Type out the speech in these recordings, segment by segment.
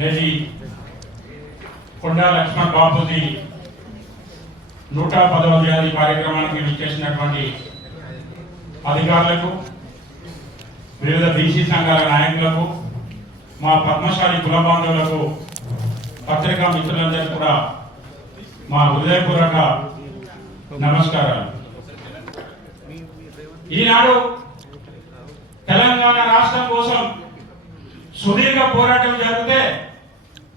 నేటి కొండా లక్ష్మణ్ బాపూజీ 110వ జయంతి కార్యక్రమానికి విచ్చేసినటువంటి అధికారులకు, వివిధ బీసీ సంఘాల నాయకులకు, మా పద్మశాలి కుల బాంధవులకు, పత్రికా మిత్రులందరికీ కూడా మా హృదయపూర్వక నమస్కారాలు. ఈనాడు తెలంగాణ రాష్ట్రం కోసం సుదీర్ఘ పోరాటం జరిగితే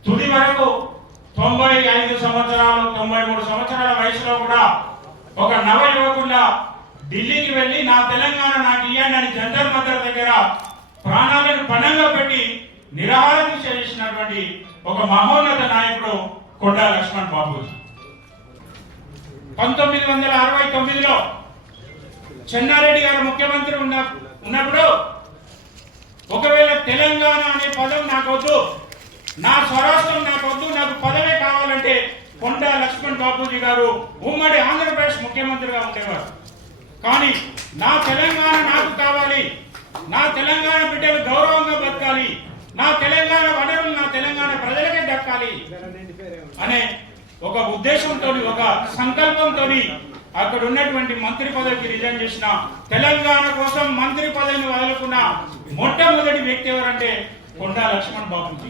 తుది వరకు 95 సంవత్సరాలు 93 సంవత్సరాల వయసులో కూడా ఒక నవ యువకుల్లా ఢిల్లీకి వెళ్ళి నా తెలంగాణ నాకు ఇయ్యండి అని జంతర్ మంతర్ దగ్గర ప్రాణాలను పణంగా పెట్టి నిరాహార దీక్ష చేసినటువంటి ఒక మహోన్నత నాయకుడు కొండా లక్ష్మణ్ బాపూజీ. 1969లో చెన్నారెడ్డి గారు ముఖ్యమంత్రి ఉన్నప్పుడు ఒకవేళ తెలంగాణ అనే పదం నాకు వద్దు, నా స్వరాష్ట్రం నాకు వద్దు, నాకు పదవే కావాలంటే కొండా లక్ష్మణ్ బాపూజీ గారు ఉమ్మడి ఆంధ్రప్రదేశ్ ముఖ్యమంత్రిగా ఉండేవారు. కానీ నా తెలంగాణ నాకు కావాలి, నా తెలంగాణ బిడ్డలు గౌరవంగా బతకాలి, నా తెలంగాణ వనరులు నా తెలంగాణ ప్రజలకే దక్కాలి అనే ఒక ఉద్దేశంతో, ఒక సంకల్పంతో అక్కడ ఉన్నటువంటి మంత్రి పదవికి రిజైన్ చేసిన, తెలంగాణ కోసం మంత్రి పదవిని వదులుకున్న మొట్టమొదటి వ్యక్తి ఎవరంటే కొండా లక్ష్మణ్ బాపూజీ.